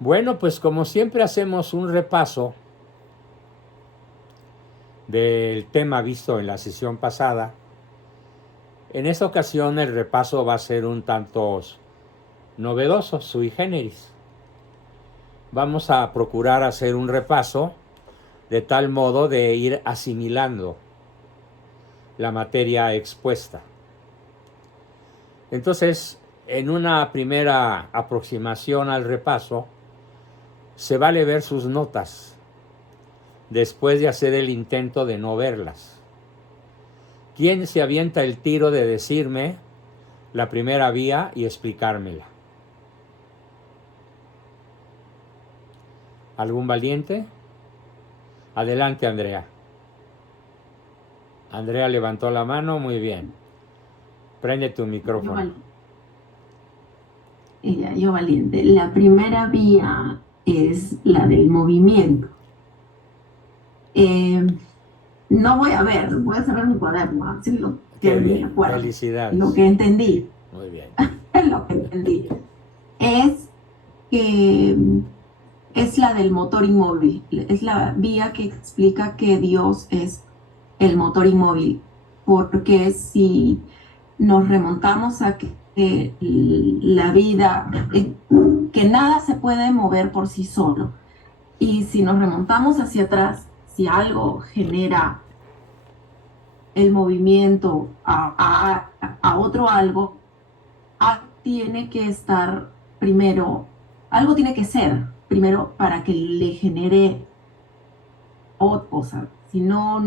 Bueno, pues como siempre hacemos un repaso del tema visto en la sesión pasada. En esta ocasión el repaso va a ser un tanto novedoso, sui generis. Vamos a procurar hacer un repaso de tal modo de ir asimilando la materia expuesta. Entonces, en una primera aproximación al repaso, se vale ver sus notas después de hacer el intento de no verlas. ¿Quién se avienta el tiro de decirme la primera vía y explicármela? ¿Algún valiente? Adelante, Andrea. Andrea levantó la mano, muy bien. Prende tu micrófono. Yo valiente. La primera vía es la del movimiento. No voy a ver, voy a cerrar mi cuaderno, así lo que me acuerdo. Felicidades. Lo que entendí. Muy bien. Lo que entendí es que es la del motor inmóvil. Es la vía que explica que Dios es el motor inmóvil. Porque si nos remontamos a que la vida, que nada se puede mover por sí solo. Y si nos remontamos hacia atrás, si algo genera el movimiento a otro algo, tiene que estar primero, algo tiene que ser primero para que le genere otra cosa. Si no,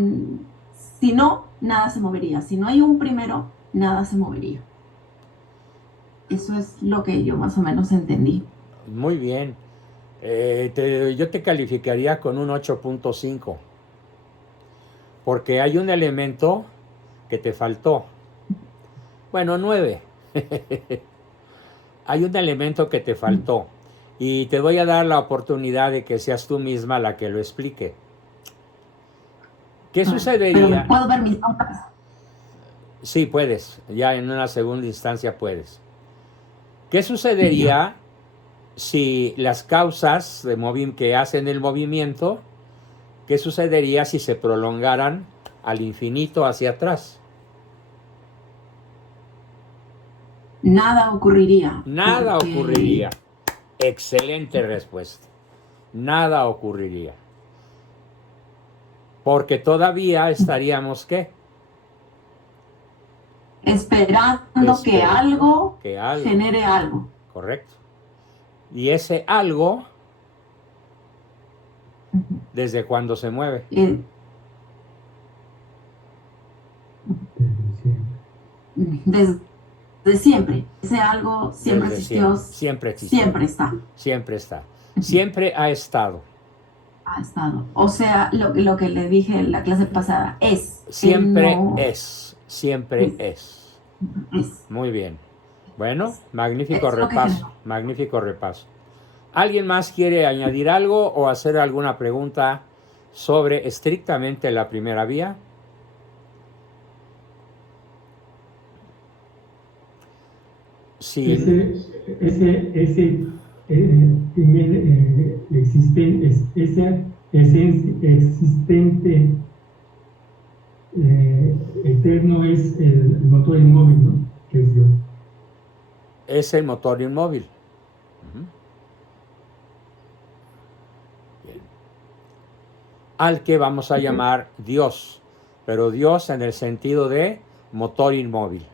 nada se movería. Si no hay un primero, nada se movería. Eso es lo que yo más o menos entendí. Muy bien. Yo te calificaría con un 8.5. Porque hay un elemento que te faltó. Bueno, 9. Hay un elemento que te faltó. Y te voy a dar la oportunidad de que seas tú misma la que lo explique. ¿Qué sucedería? ¿Puedo ver mis notas? Sí, puedes. Ya en una segunda instancia puedes. ¿Qué sucedería si las causas de que hacen el movimiento, qué sucedería si se prolongaran al infinito hacia atrás? Nada ocurriría. Nada ocurriría. Excelente respuesta. Nada ocurriría. Porque todavía estaríamos, ¿qué? Esperando que algo genere algo. Correcto. Y ese algo, ¿desde cuándo se mueve? Desde siempre. Ese algo siempre existió. Siempre existió. Siempre está. Siempre está. Siempre ha estado. Ha estado. O sea, lo que le dije en la clase pasada es. Siempre es. Siempre es. Muy bien. Bueno, magnífico repaso. Magnífico repaso. ¿Alguien más quiere añadir algo o hacer alguna pregunta sobre estrictamente la primera vía? Sí. Ese primer existente eterno es el motor inmóvil, ¿no? Que es Dios. Es el motor inmóvil. Bien. Al que vamos a llamar Dios, pero Dios en el sentido de motor inmóvil.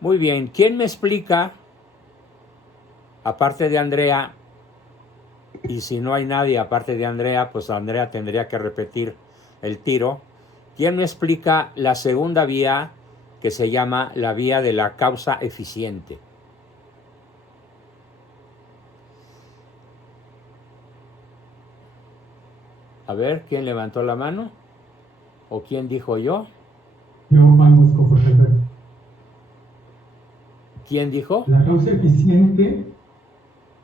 Muy bien, ¿quién me explica, aparte de Andrea, y si no hay nadie aparte de Andrea, pues Andrea tendría que repetir el tiro? ¿Quién me explica la segunda vía que se llama la vía de la causa eficiente? A ver, ¿quién levantó la mano? ¿O quién dijo yo? Yo, Juan Bosco Forteberg. ¿Quién dijo? La causa eficiente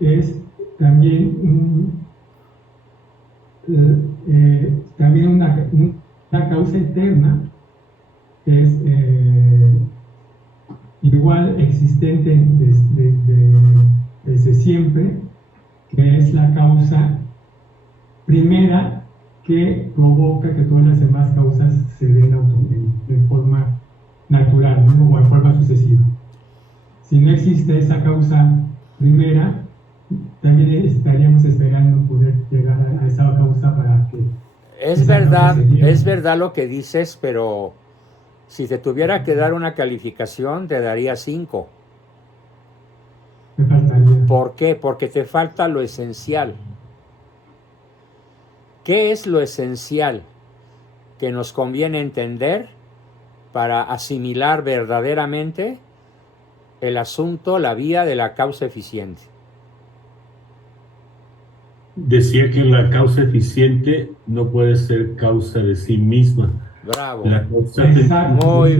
es también una causa eterna, que es igual existente desde siempre, que es la causa primera que provoca que todas las demás causas se den en forma natural, ¿no? O en forma sucesiva. Si no existe esa causa primera, también estaríamos esperando poder llegar a esa causa para que Es esa causa verdad, se diera. es verdad lo que dices, pero si te tuviera que dar una calificación, te daría 5. Me faltaría. ¿Por qué? Porque te falta lo esencial. ¿Qué es lo esencial que nos conviene entender para asimilar verdaderamente el asunto, la vía de la causa eficiente? Decía que la causa eficiente no puede ser causa de sí misma. Bravo. La causa Exacto. Muy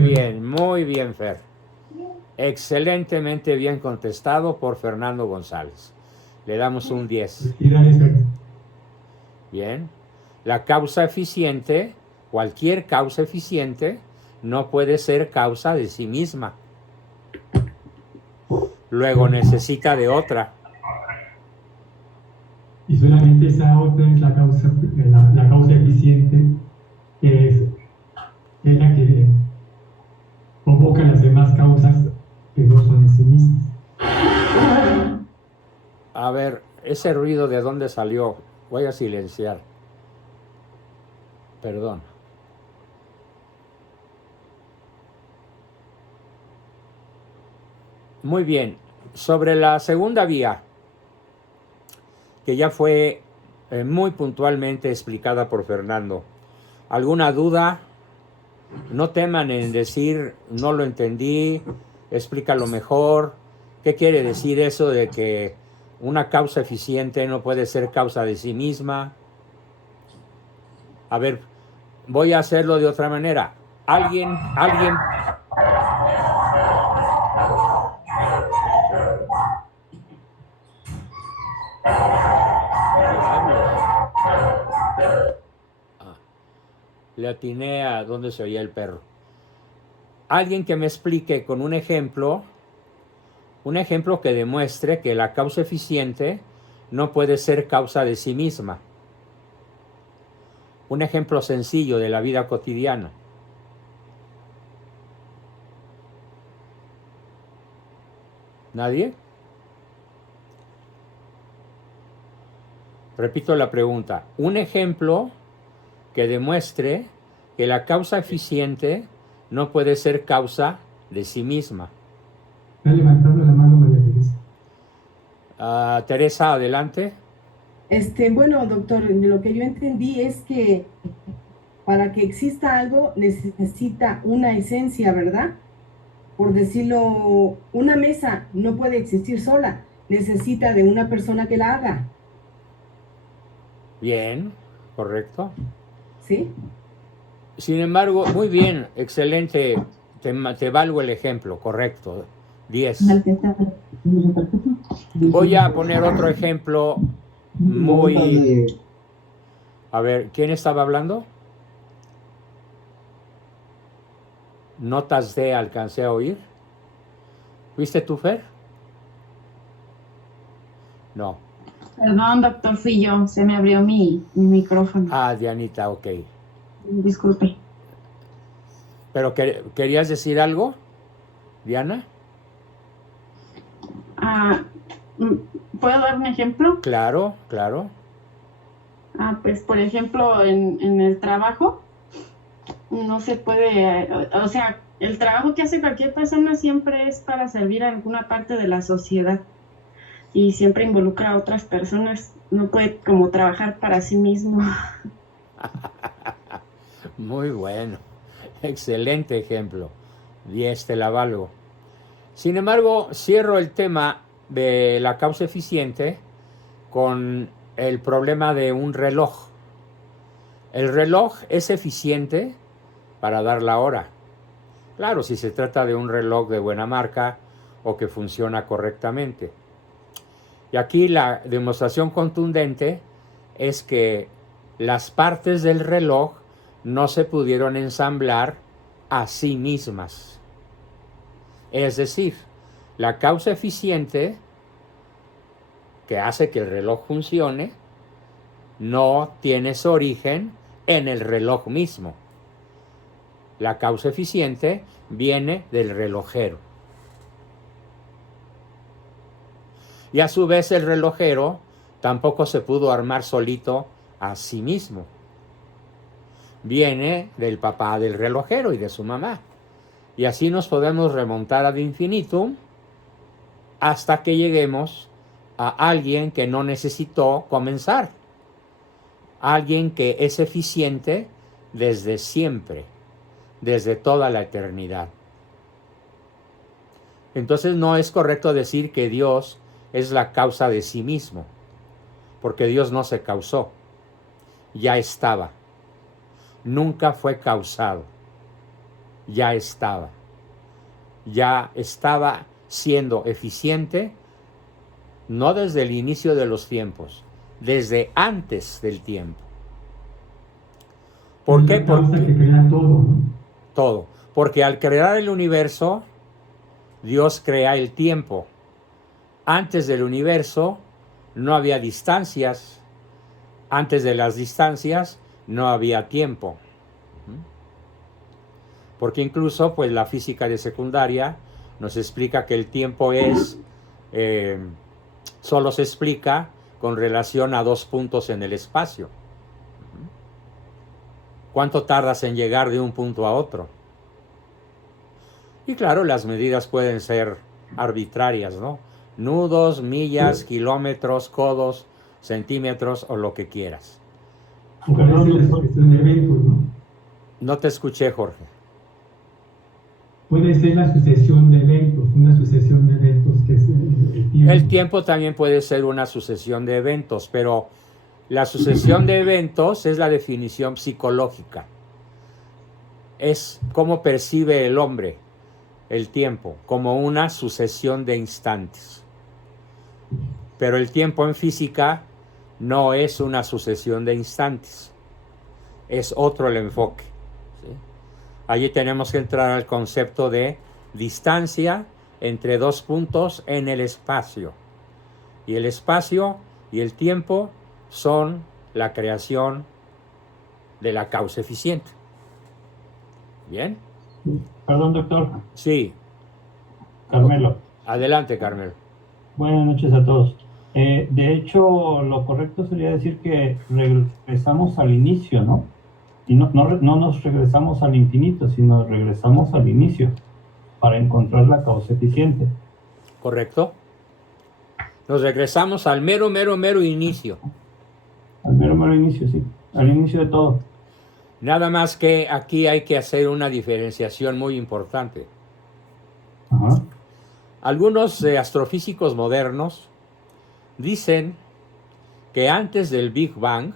bien, Fer. Excelentemente bien contestado por Fernando González. Le damos un 10. Bien. La causa eficiente, cualquier causa eficiente, no puede ser causa de sí misma. Luego necesita de otra. Y solamente esa otra es la causa eficiente, que es la que convoca las demás causas que no son en sí mismas. A ver, ese ruido de dónde salió. Voy a silenciar. Perdón. Muy bien. Sobre la segunda vía, que ya fue muy puntualmente explicada por Fernando. ¿Alguna duda? No teman en decir, no lo entendí, explícalo mejor. ¿Qué quiere decir eso de que una causa eficiente no puede ser causa de sí misma? A ver, voy a hacerlo de otra manera. Alguien. Le atiné a dónde se oía el perro. Alguien que me explique con un ejemplo que demuestre que la causa eficiente no puede ser causa de sí misma. Un ejemplo sencillo de la vida cotidiana. ¿Nadie? Repito la pregunta. Un ejemplo que demuestre que la causa eficiente no puede ser causa de sí misma. Está levantando la mano María Teresa. Teresa, adelante. Bueno, doctor, lo que yo entendí es que para que exista algo necesita una esencia, ¿verdad? Por decirlo, una mesa no puede existir sola, necesita de una persona que la haga. Bien, correcto. ¿Sí? Sin embargo, muy bien, excelente, te valgo el ejemplo, correcto, 10. Voy a poner otro ejemplo muy... A ver, ¿quién estaba hablando? Notas de alcancé a oír. ¿Fuiste tú, Fer? No. Perdón, doctor, fui yo. Se me abrió mi micrófono. Ah, Dianita, ok. Disculpe. ¿Pero querías decir algo, Diana? ¿Puedo dar un ejemplo? Claro, claro. Pues por ejemplo, en el trabajo no se puede, o sea, el trabajo que hace cualquier persona siempre es para servir a alguna parte de la sociedad y siempre involucra a otras personas. No puede como trabajar para sí mismo. Muy bueno. Excelente ejemplo. 10, te la valgo. Sin embargo, cierro el tema de la causa eficiente con el problema de un reloj. El reloj es eficiente para dar la hora. Claro, si se trata de un reloj de buena marca o que funciona correctamente. Y aquí la demostración contundente es que las partes del reloj no se pudieron ensamblar a sí mismas. Es decir, la causa eficiente que hace que el reloj funcione no tiene su origen en el reloj mismo. La causa eficiente viene del relojero. Y a su vez el relojero tampoco se pudo armar solito a sí mismo. Viene del papá del relojero y de su mamá. Y así nos podemos remontar ad infinitum hasta que lleguemos a alguien que no necesitó comenzar. Alguien que es eficiente desde siempre, desde toda la eternidad. Entonces no es correcto decir que Dios es la causa de sí mismo, porque Dios no se causó, ya estaba. Nunca fue causado, ya estaba. Ya estaba siendo eficiente, no desde el inicio de los tiempos, desde antes del tiempo. ¿Por qué? Es la causa que crea todo, ¿no? Todo. Porque al crear el universo, Dios crea el tiempo. Antes del universo no había distancias. Antes de las distancias no había tiempo. Porque incluso pues la física de secundaria nos explica que el tiempo es solo se explica con relación a 2 puntos en el espacio. ¿Cuánto tardas en llegar de un punto a otro? Y claro, las medidas pueden ser arbitrarias, ¿no? Nudos, millas, kilómetros, codos, centímetros o lo que quieras. Puede ser la sucesión de eventos, ¿no? No te escuché, Jorge. Puede ser la sucesión de eventos, una sucesión de eventos que es el tiempo. El tiempo también puede ser una sucesión de eventos, pero la sucesión de eventos es la definición psicológica. Es cómo percibe el hombre el tiempo, como una sucesión de instantes. Pero el tiempo en física no es una sucesión de instantes. Es otro el enfoque. ¿Sí? Allí tenemos que entrar al concepto de distancia entre 2 puntos en el espacio. Y el espacio y el tiempo son la creación de la causa eficiente. ¿Bien? Perdón, doctor. Sí. Carmelo. Adelante, Carmelo. Buenas noches a todos. De hecho, lo correcto sería decir que regresamos al inicio, ¿no? Y no nos regresamos al infinito, sino regresamos al inicio para encontrar la causa eficiente. ¿Correcto? Nos regresamos al mero inicio. Al mero inicio, sí. Al inicio de todo. Nada más que aquí hay que hacer una diferenciación muy importante. Ajá. Algunos astrofísicos modernos dicen que antes del Big Bang,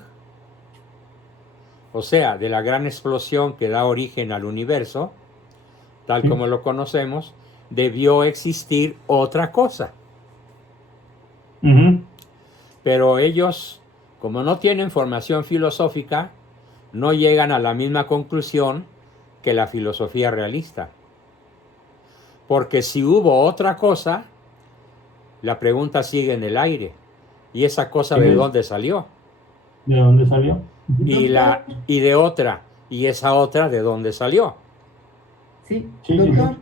o sea, de la gran explosión que da origen al universo, tal Sí. como lo conocemos, debió existir otra cosa. Ujú. Pero ellos, como no tienen formación filosófica, no llegan a la misma conclusión que la filosofía realista. Porque si hubo otra cosa, la pregunta sigue en el aire. ¿Y esa cosa de dónde salió? ¿De dónde salió? Y de otra. ¿Y esa otra de dónde salió? Sí, Sí, doctor.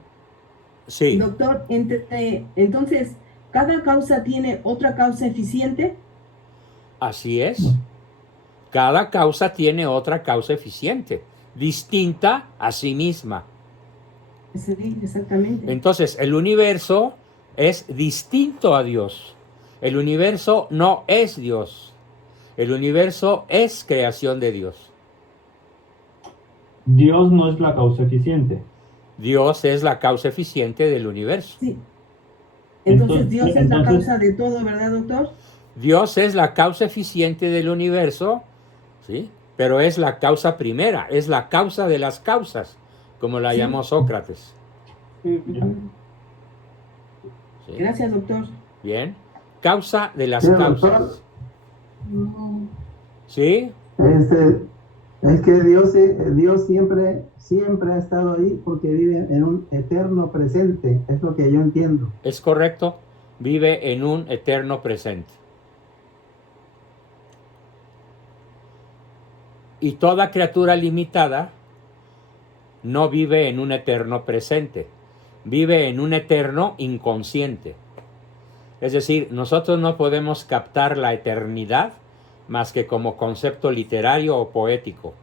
Sí, Doctor, entonces, ¿cada causa tiene otra causa eficiente? así es. Cada causa tiene otra causa eficiente, distinta a sí misma. Sí, exactamente. Entonces, el universo es distinto a Dios. El universo no es Dios. El universo es creación de Dios. Dios no es la causa eficiente. Dios es la causa eficiente del universo. Sí. Entonces, Entonces- Dios es la entonces- causa de todo, ¿verdad, doctor? Dios es la causa eficiente del universo, ¿sí? Pero es la causa primera, es la causa de las causas, como la Sí. llamó Sócrates. ¿Sí? Gracias, doctor. Bien. Causa de las Sí, doctor. causas. ¿Sí? Es que Dios siempre ha estado ahí porque vive en un eterno presente, es lo que yo entiendo. Es correcto. Vive en un eterno presente. Y toda criatura limitada no vive en un eterno presente, vive en un eterno inconsciente. Es decir, nosotros no podemos captar la eternidad más que como concepto literario o poético,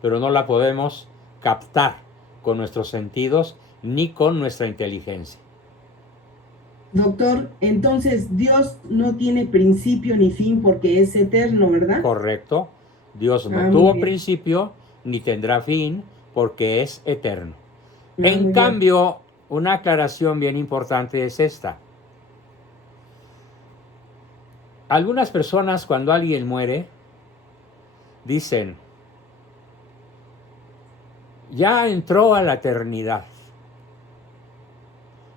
pero no la podemos captar con nuestros sentidos ni con nuestra inteligencia. Doctor, entonces Dios no tiene principio ni fin porque es eterno, ¿verdad? Correcto. Dios no Muy tuvo bien. principio ni tendrá fin porque es eterno. Muy En bien. cambio, una aclaración bien importante es esta. Algunas personas, cuando alguien muere, dicen, ya entró a la eternidad.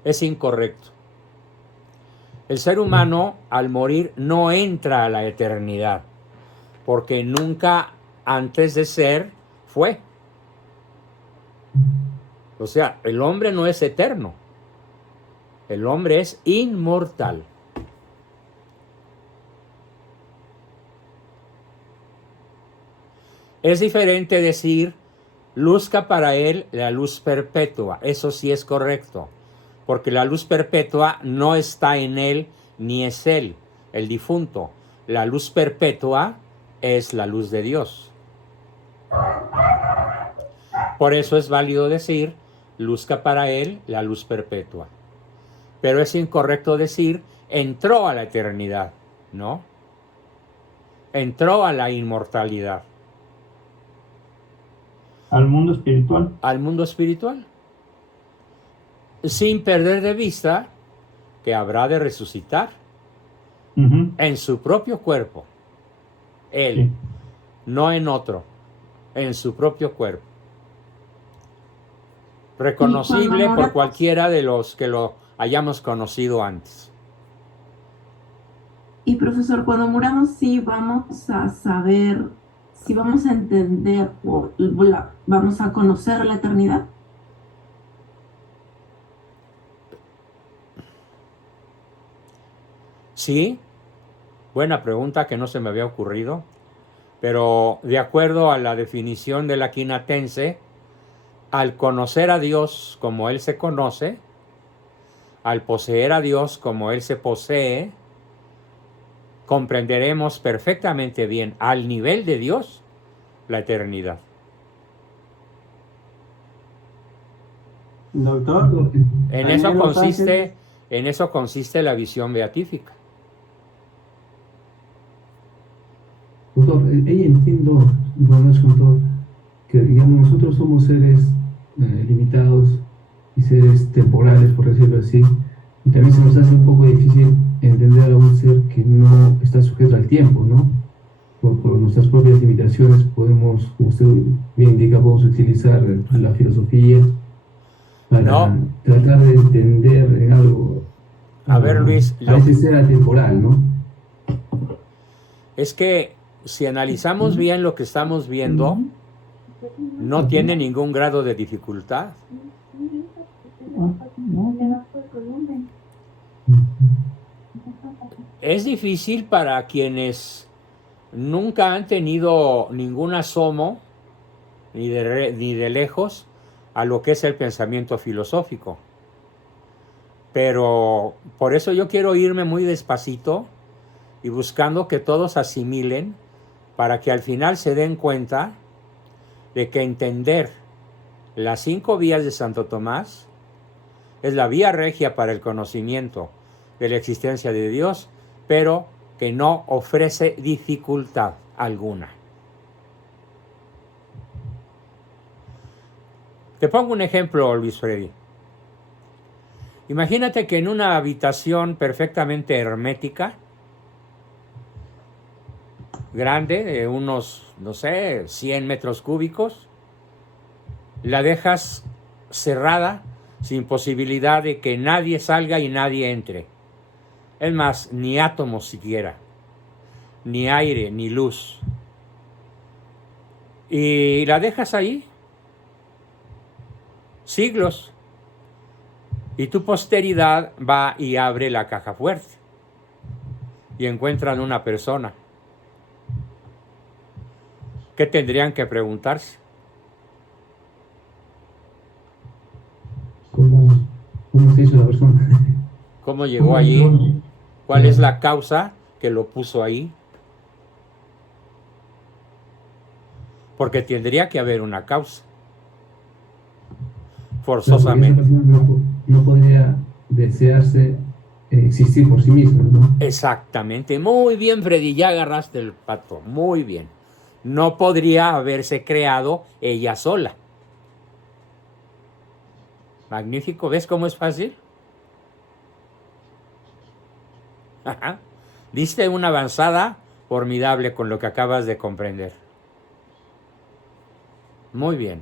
Es incorrecto. El ser humano, al morir, no entra a la eternidad, porque nunca antes de ser fue. O sea, el hombre no es eterno. El hombre es inmortal. Es diferente decir, luzca para él la luz perpetua. Eso sí es correcto, porque la luz perpetua no está en él ni es él, el difunto. La luz perpetua es la luz de Dios. Por eso es válido decir, luzca para él la luz perpetua. Pero es incorrecto decir, entró a la eternidad, ¿no? Entró a la inmortalidad. Al mundo espiritual. Al mundo espiritual. Sin perder de vista que habrá de resucitar en su propio cuerpo. Él, Sí. no en otro, en su propio cuerpo. Reconocible por cualquiera de los que lo hayamos conocido antes. Y profesor, cuando muramos sí vamos a saber, sí vamos a entender, vamos a conocer la eternidad. Sí, buena pregunta que no se me había ocurrido, pero de acuerdo a la definición de la Quinatense, al conocer a Dios como Él se conoce, al poseer a Dios como Él se posee, comprenderemos perfectamente bien al nivel de Dios la eternidad. Doctor, En ahí eso en Los consiste, Ángeles, en eso consiste la visión beatífica. Doctor, ella entiendo, bueno, es doctor, que digamos nosotros somos seres limitados y seres temporales, por decirlo así, y también se nos hace un poco difícil entender a un ser que no está sujeto al tiempo, ¿no? Por nuestras propias limitaciones podemos, como usted bien indica, podemos utilizar la filosofía para tratar de entender en algo A ver, Luis, a ese ser atemporal, ¿no? es que si analizamos bien lo que estamos viendo, no tiene ningún grado de dificultad. Es difícil para quienes nunca han tenido ningún asomo, ni de lejos, a lo que es el pensamiento filosófico. Pero por eso yo quiero irme muy despacito y buscando que todos asimilen para que al final se den cuenta de que entender las 5 vías de Santo Tomás es la vía regia para el conocimiento de la existencia de Dios, pero que no ofrece dificultad alguna. Te pongo un ejemplo, Luis Freddy. Imagínate que en una habitación perfectamente hermética, grande, de unos, no sé, 100 metros cúbicos, la dejas cerrada sin posibilidad de que nadie salga y nadie entre. Es más, ni átomos siquiera, ni aire, ni luz. Y la dejas ahí siglos. Y tu posteridad va y abre la caja fuerte y encuentran una persona. ¿Qué tendrían que preguntarse? ¿Cómo se hizo la persona? ¿Cómo llegó allí? ¿Cuál es la causa que lo puso ahí? Porque tendría que haber una causa. Forzosamente. No podría desearse existir por sí mismo, ¿no? Exactamente. Muy bien, Freddy, ya agarraste el pato. Muy bien. No podría haberse creado ella sola. Magnífico. ¿Ves cómo es fácil? Ajá. Diste una avanzada formidable con lo que acabas de comprender. Muy bien.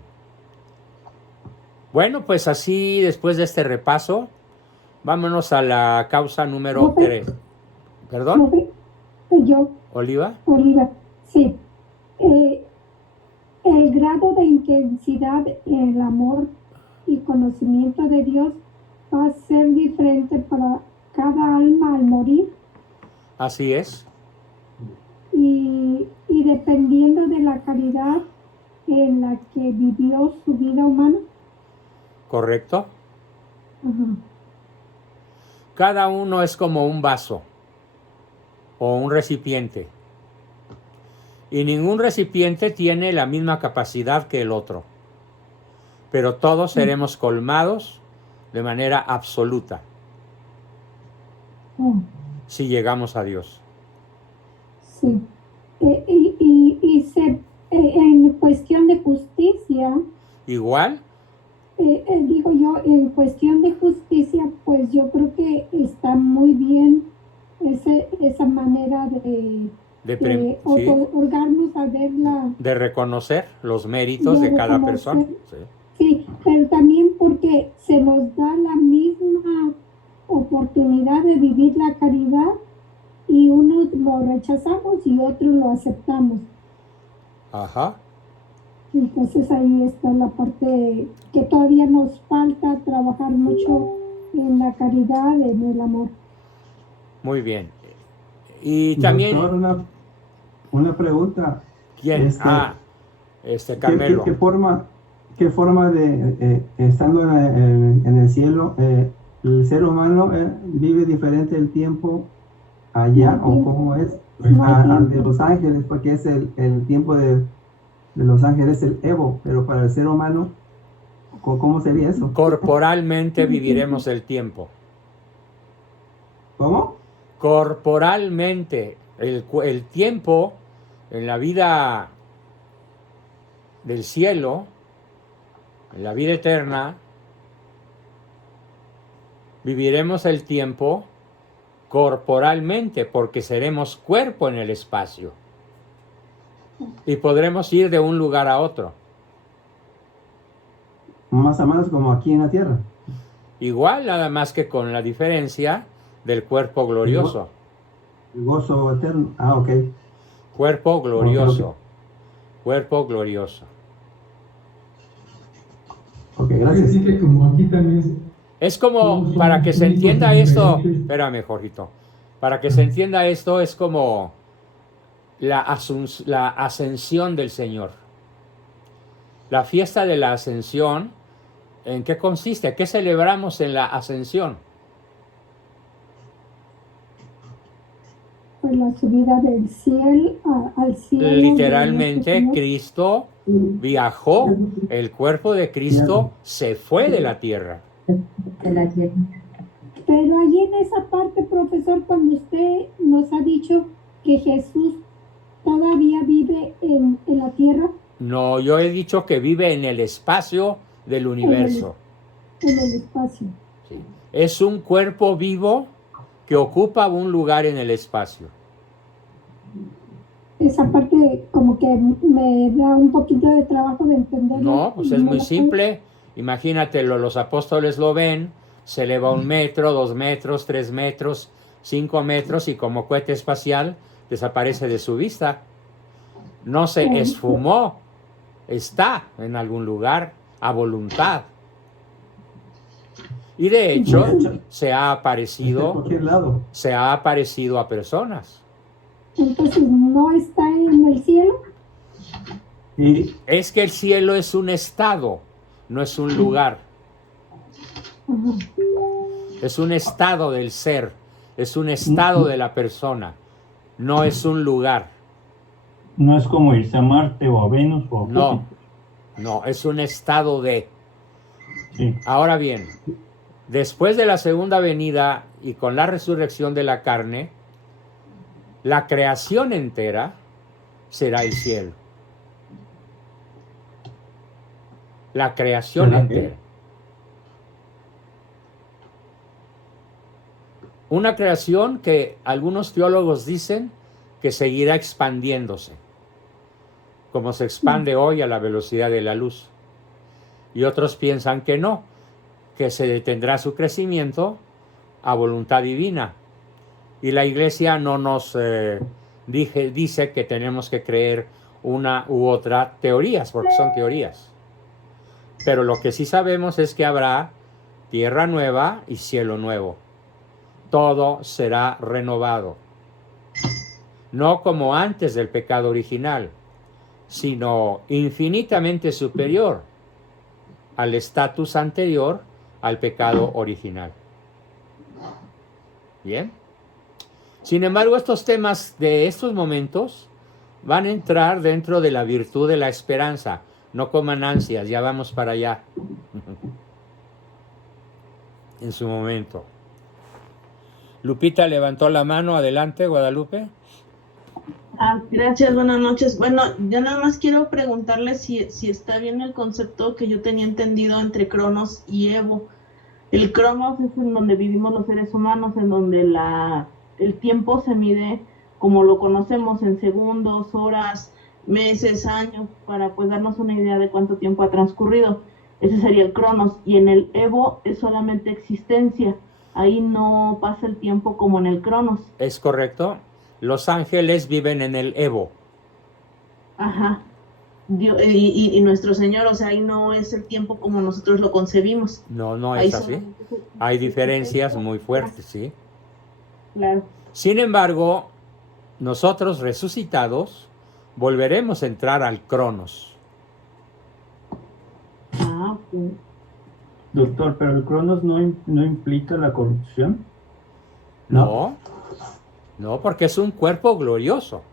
Bueno, pues así, después de este repaso, vámonos a la causa número 3. ¿Perdón? Yo, ¿Oliva? Oliva, sí. El grado de intensidad en el amor y conocimiento de Dios va a ser diferente para cada alma al morir. Así es. Y dependiendo de la calidad en la que vivió su vida humana. ¿Correcto? Ajá. Cada uno es como un vaso o un recipiente. Y ningún recipiente tiene la misma capacidad que el otro. Pero todos seremos colmados de manera absoluta si llegamos a Dios. Sí. En cuestión de justicia, ¿Igual? digo yo, en cuestión de justicia, pues yo creo que está muy bien esa manera de Sí. otorgarnos a ver De reconocer los méritos de cada persona. Sí. Sí, pero también porque se nos da la misma oportunidad de vivir la caridad y unos lo rechazamos y otros lo aceptamos. Ajá. Entonces ahí está la parte que todavía nos falta trabajar mucho en la caridad, en el amor. Muy bien. Y también... Doctor, una pregunta. ¿Quién? Carmelo. ¿Qué forma de, estando en el cielo, el ser humano vive diferente el tiempo allá, o cómo es al de los ángeles? Porque es el tiempo de los ángeles, el Evo, pero para el ser humano, ¿cómo sería eso? Corporalmente viviremos el tiempo. ¿Cómo? Corporalmente, el tiempo en la vida del cielo, en la vida eterna, viviremos el tiempo corporalmente, porque seremos cuerpo en el espacio y podremos ir de un lugar a otro. Más o menos como aquí en la tierra. Igual, nada más que con la diferencia del cuerpo glorioso. El gozo eterno. Ah, ok. Cuerpo glorioso. Okay. Cuerpo glorioso. Ok, gracias. Así que como aquí también... Es como, para que se entienda esto, espérame, Jorgito, para que se entienda esto, es como la ascensión del Señor. La fiesta de la ascensión, ¿en qué consiste? ¿Qué celebramos en la ascensión? Pues la subida del cielo al cielo. Literalmente, Cristo viajó, el cuerpo de Cristo se fue de la tierra. Pero allí en esa parte, profesor, cuando usted nos ha dicho que Jesús todavía vive en la tierra. No, yo he dicho que vive en el espacio del universo. En el espacio. Sí. Es un cuerpo vivo que ocupa un lugar en el espacio. Esa parte como que me da un poquito de trabajo de entenderlo. No, pues es muy simple. Imagínate, los apóstoles lo ven, se eleva 1 metro, 2 metros, 3 metros, 5 metros y como cohete espacial desaparece de su vista. No se esfumó, está en algún lugar a voluntad. Y de hecho se ha aparecido a personas. Entonces, ¿no está en el cielo? Y Es que el cielo es un estado, no es un lugar. Es un estado del ser, es un estado de la persona, no es un lugar. no es como irse a Marte o a Venus o a No, Júpiter. no, es un estado de. Sí. Ahora bien, después de la segunda venida y con la resurrección de la carne, la creación entera será el cielo. La creación ¿Será qué? entera. Una creación que algunos teólogos dicen que seguirá expandiéndose, como se expande hoy a la velocidad de la luz. Y otros piensan que no, que se detendrá su crecimiento a voluntad divina. Y la Iglesia no nos dice que tenemos que creer una u otra teorías, porque son teorías. Pero lo que sí sabemos es que habrá tierra nueva y cielo nuevo. Todo será renovado. No como antes del pecado original, sino infinitamente superior al estatus anterior al pecado original. Bien. Sin embargo, estos temas de estos momentos van a entrar dentro de la virtud de la esperanza. No coman ansias, ya vamos para allá. En su momento. Lupita levantó la mano. Adelante, Guadalupe. Gracias, buenas noches. Bueno, yo nada más quiero preguntarle si está bien el concepto que yo tenía entendido entre Cronos y Evo. El Cronos es en donde vivimos los seres humanos, en donde el tiempo se mide como lo conocemos, en segundos, horas, meses, años, para pues darnos una idea de cuánto tiempo ha transcurrido. Ese sería el Cronos. Y en el Evo es solamente existencia. Ahí no pasa el tiempo como en el Cronos. Es correcto. Los ángeles viven en el Evo. Ajá. Y nuestro Señor, o sea, ahí no es el tiempo como nosotros lo concebimos. No, no Ahí es así. Hay diferencias muy fuertes, ¿sí? Claro. Sin embargo, nosotros resucitados volveremos a entrar al Cronos. Ok. Doctor, pero el Cronos no implica la corrupción. No, porque es un cuerpo glorioso.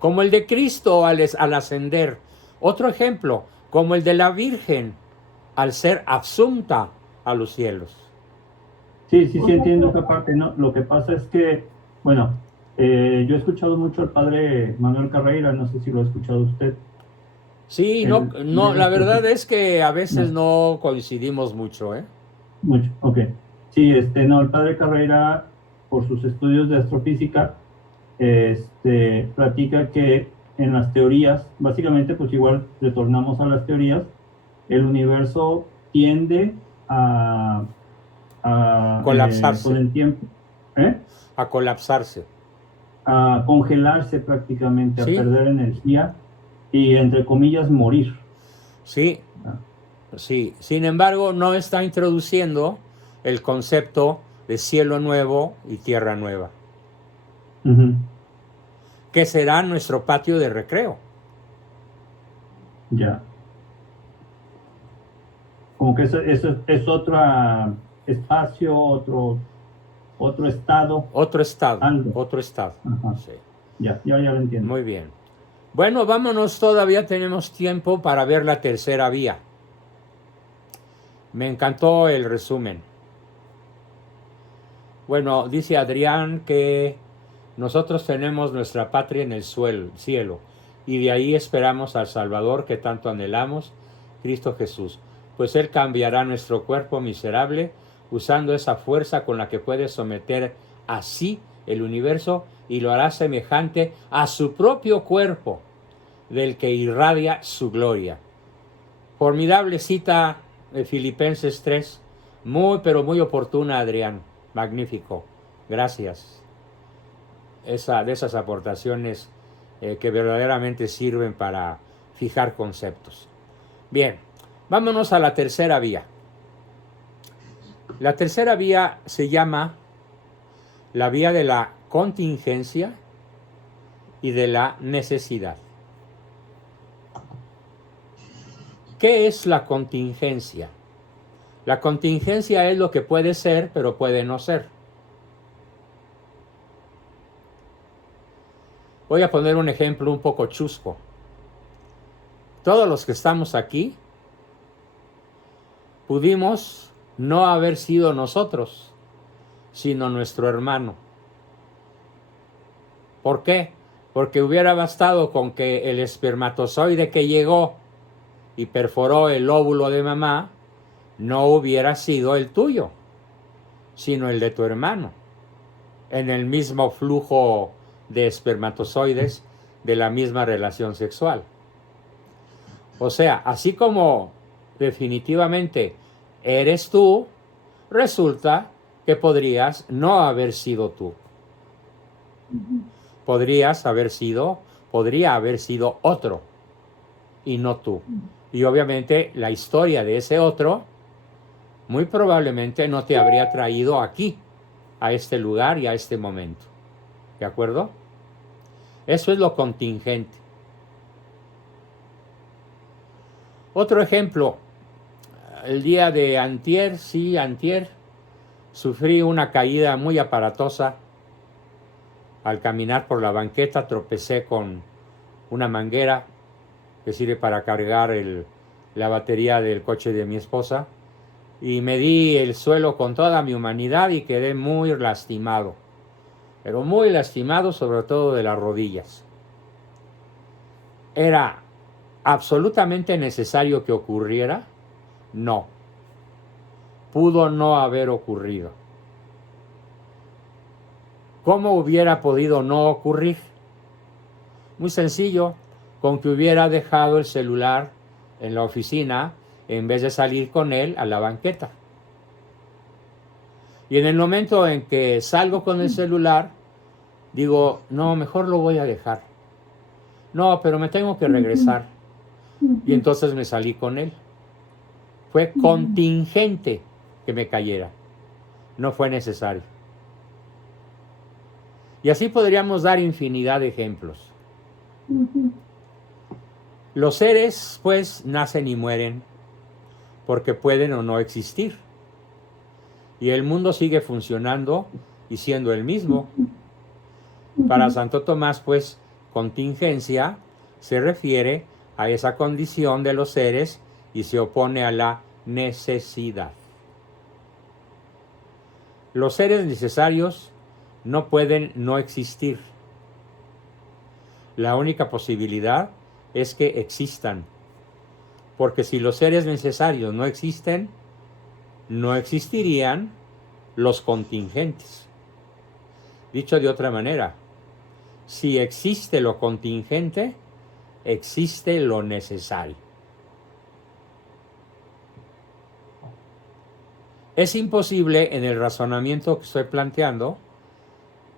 Como el de Cristo al ascender. Otro ejemplo, como el de la Virgen al ser absunta a los cielos. Sí, entiendo esa parte, ¿no? Lo que pasa es que, bueno, yo he escuchado mucho al padre Manuel Carreira, no sé si lo ha escuchado usted. Sí, no, la verdad es que a veces no coincidimos mucho, ¿eh? Mucho, ok. Sí, no, el padre Carreira, por sus estudios de astrofísica, platica que en las teorías, básicamente, pues igual retornamos a las teorías, el universo tiende a colapsarse. Con el tiempo, a colapsarse, a congelarse prácticamente, ¿sí? A perder energía y, entre comillas, morir. Sí, sí. Sin embargo, no está introduciendo el concepto de cielo nuevo y tierra nueva, que será nuestro patio de recreo. Ya. Como que eso es otro espacio, otro estado. Otro estado, algo. Otro estado. Sí. Ya lo entiendo. Muy bien. Bueno, vámonos, todavía tenemos tiempo para ver la tercera vía. Me encantó el resumen. Bueno, dice Adrián que nosotros tenemos nuestra patria en el cielo, y de ahí esperamos al Salvador que tanto anhelamos, Cristo Jesús. Pues Él cambiará nuestro cuerpo miserable usando esa fuerza con la que puede someter así el universo y lo hará semejante a su propio cuerpo, del que irradia su gloria. Formidable cita de Filipenses 3, muy pero muy oportuna, Adrián. Magnífico. Gracias. De esas aportaciones que verdaderamente sirven para fijar conceptos. Bien, vámonos a la tercera vía. La tercera vía se llama la vía de la contingencia y de la necesidad. ¿Qué es la contingencia? La contingencia es lo que puede ser, pero puede no ser. Voy a poner un ejemplo un poco chusco. Todos los que estamos aquí pudimos no haber sido nosotros, sino nuestro hermano. ¿Por qué? Porque hubiera bastado con que el espermatozoide que llegó y perforó el óvulo de mamá no hubiera sido el tuyo, sino el de tu hermano, en el mismo flujo de espermatozoides de la misma relación sexual. O sea, así como definitivamente eres tú, resulta que podrías no haber sido tú. Podría haber sido otro y no tú. Y obviamente la historia de ese otro muy probablemente no te habría traído aquí, a este lugar y a este momento. ¿De acuerdo? Eso es lo contingente. Otro ejemplo, el día de antier, sufrí una caída muy aparatosa. Al caminar por la banqueta tropecé con una manguera que sirve para cargar la batería del coche de mi esposa y me di el suelo con toda mi humanidad y quedé muy lastimado, pero muy lastimado, sobre todo de las rodillas. ¿Era absolutamente necesario que ocurriera? No. Pudo no haber ocurrido. ¿Cómo hubiera podido no ocurrir? Muy sencillo, con que hubiera dejado el celular en la oficina en vez de salir con él a la banqueta. Y en el momento en que salgo con el celular, digo, no, mejor lo voy a dejar. No, pero me tengo que regresar. Y entonces me salí con él. Fue contingente que me cayera. No fue necesario. Y así podríamos dar infinidad de ejemplos. Los seres, pues, nacen y mueren porque pueden o no existir. Y el mundo sigue funcionando y siendo el mismo. Para Santo Tomás, pues, contingencia se refiere a esa condición de los seres y se opone a la necesidad. Los seres necesarios no pueden no existir. La única posibilidad es que existan. Porque si los seres necesarios no existen, no existirían los contingentes. Dicho de otra manera, si existe lo contingente, existe lo necesario. Es imposible en el razonamiento que estoy planteando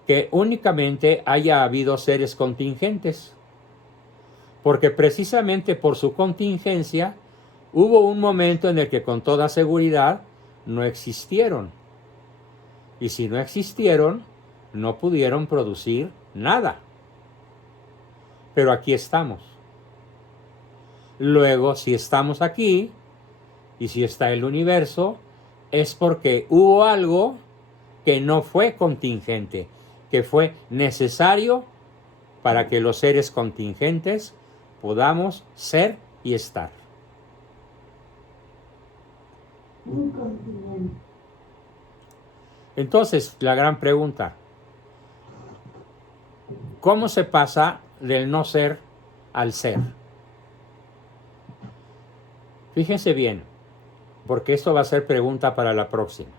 que únicamente haya habido seres contingentes, porque precisamente por su contingencia hubo un momento en el que con toda seguridad no existieron. Y si no existieron, no pudieron producir nada. Pero aquí estamos. Luego, si estamos aquí, y si está el universo, es porque hubo algo que no fue contingente, que fue necesario para que los seres contingentes podamos ser y estar. Entonces, la gran pregunta, ¿cómo se pasa del no ser al ser? Fíjense bien, porque esto va a ser pregunta para la próxima.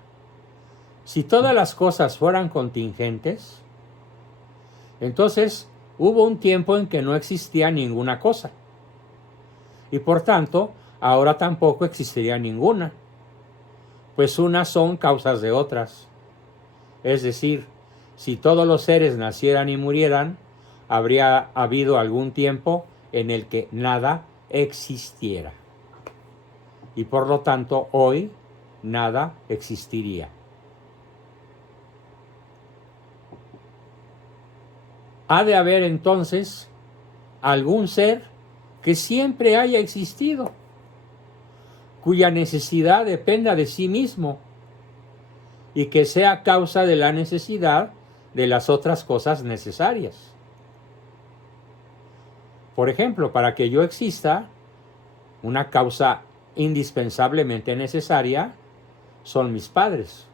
Si todas las cosas fueran contingentes, entonces hubo un tiempo en que no existía ninguna cosa. Y por tanto, ahora tampoco existiría ninguna. Pues unas son causas de otras. Es decir, si todos los seres nacieran y murieran, habría habido algún tiempo en el que nada existiera. Y por lo tanto, hoy nada existiría. Ha de haber entonces algún ser que siempre haya existido. cuya necesidad dependa de sí mismo y que sea causa de la necesidad de las otras cosas necesarias. Por ejemplo, para que yo exista, una causa indispensablemente necesaria son mis padres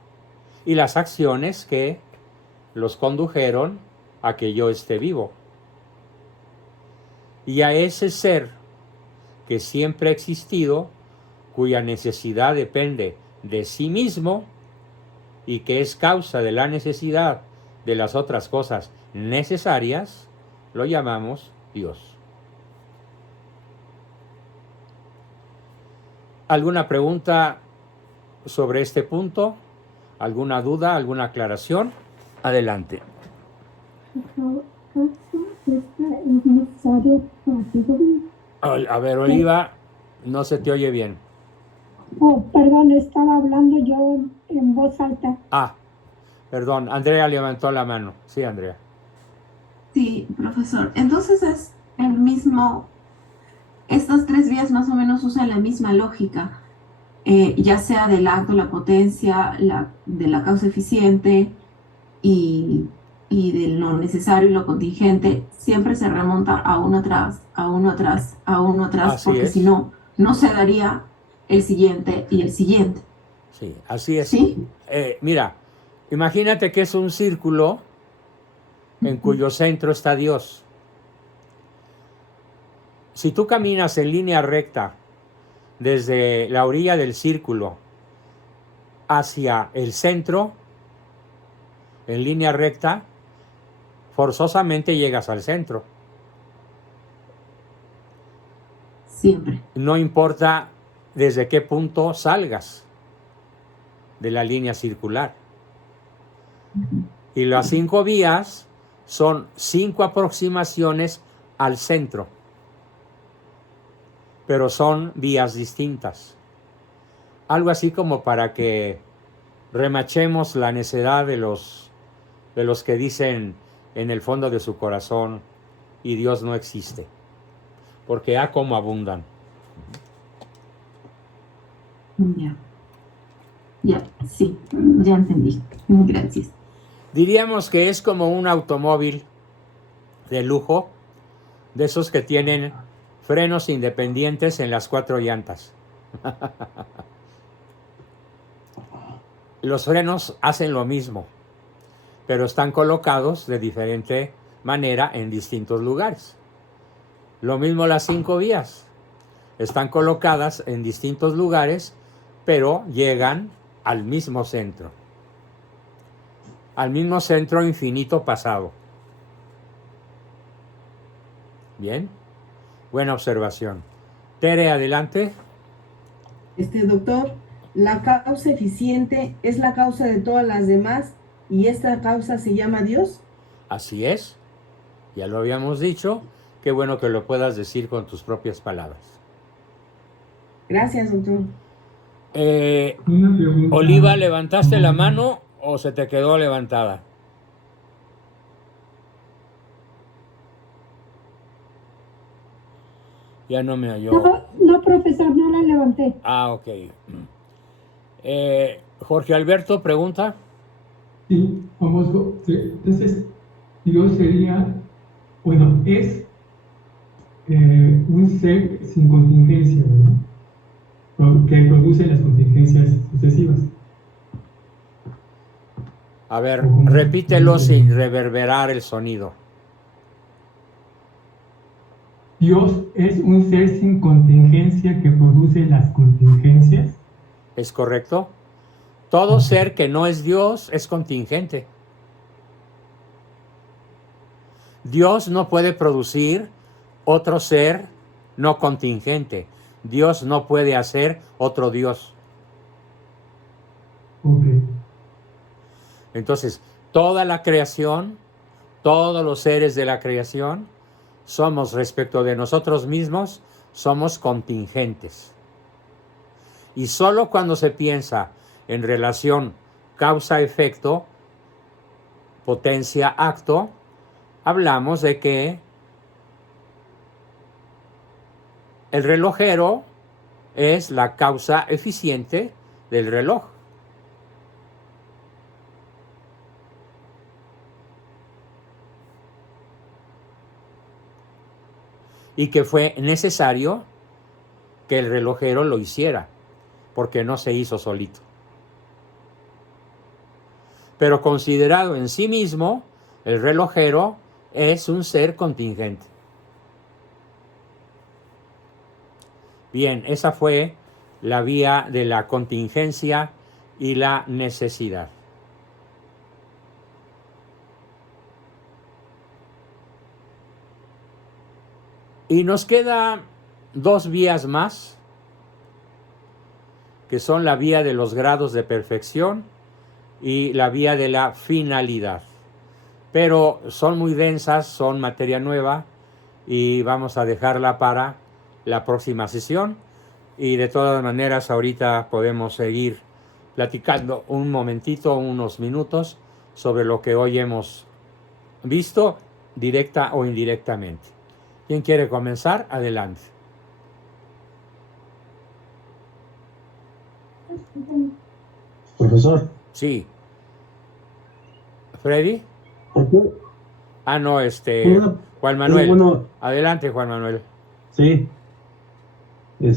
y las acciones que los condujeron a que yo esté vivo. Y a ese ser que siempre ha existido, cuya necesidad depende de sí mismo y que es causa de la necesidad de las otras cosas necesarias, lo llamamos Dios. ¿Alguna pregunta sobre este punto? ¿Alguna duda? ¿Alguna aclaración? Adelante. A ver, Oliva, no se te oye bien. Oh, perdón, estaba hablando yo en voz alta. Ah, perdón, Andrea levantó la mano. Sí, Andrea. Sí, profesor. Entonces es el mismo, estas tres vías más o menos usan la misma lógica, ya sea del acto, la potencia, de la causa eficiente y de lo necesario y lo contingente, siempre se remonta a uno atrás, a uno atrás, a uno atrás, Así porque es. si no, no se daría el siguiente y el siguiente. Sí, así es. ¿Sí? Mira, imagínate que es un círculo en cuyo centro está Dios. Si tú caminas en línea recta desde la orilla del círculo hacia el centro, en línea recta, forzosamente llegas al centro. Siempre. No importa desde qué punto salgas de la línea circular. Y las 5 vías son 5 aproximaciones al centro, pero son vías distintas. Algo así como para que remachemos la necedad de los que dicen en el fondo de su corazón, y Dios no existe, porque como abundan. Ya, sí, ya entendí. Gracias. Diríamos que es como un automóvil de lujo, de esos que tienen frenos independientes en las 4 llantas. Los frenos hacen lo mismo, pero están colocados de diferente manera en distintos lugares. Lo mismo las 5 vías. Están colocadas en distintos lugares, pero llegan al mismo centro. Al mismo centro infinito pasado. Bien. Buena observación. Tere, adelante. Doctor, la causa eficiente es la causa de todas las demás y esta causa se llama Dios. Así es. Ya lo habíamos dicho. Qué bueno que lo puedas decir con tus propias palabras. Gracias, doctor. Una pregunta. Oliva, ¿levantaste la mano o se te quedó levantada? Ya no me oyó. No, profesor, no la levanté. Ah, ok. Jorge Alberto, pregunta. Sí, famoso. Entonces, Dios sería, bueno, es un ser sin contingencia, ¿verdad? Que produce las contingencias sucesivas. A ver, repítelo sin reverberar el sonido. Dios es un ser sin contingencia que produce las contingencias. ¿Es correcto? Todo ser que no es Dios es contingente. Dios no puede producir otro ser no contingente. Dios no puede hacer otro Dios. Okay. Entonces, toda la creación, todos los seres de la creación, somos respecto de nosotros mismos, somos contingentes. Y solo cuando se piensa en relación causa-efecto, potencia-acto, hablamos de que el relojero es la causa eficiente del reloj. Y que fue necesario que el relojero lo hiciera, porque no se hizo solito. Pero considerado en sí mismo, el relojero es un ser contingente. Bien, esa fue la vía de la contingencia y la necesidad. Y nos queda dos vías más, que son la vía de los grados de perfección y la vía de la finalidad. Pero son muy densas, son materia nueva y vamos a dejarla para la próxima sesión. Y de todas maneras ahorita podemos seguir platicando un momentito, unos minutos, sobre lo que hoy hemos visto, directa o indirectamente. ¿Quién quiere comenzar? Adelante. Profesor. Sí. ¿Freddy? ¿Por qué? Ah, no, Bueno, Juan Manuel. bueno, Adelante, Juan Manuel. sí,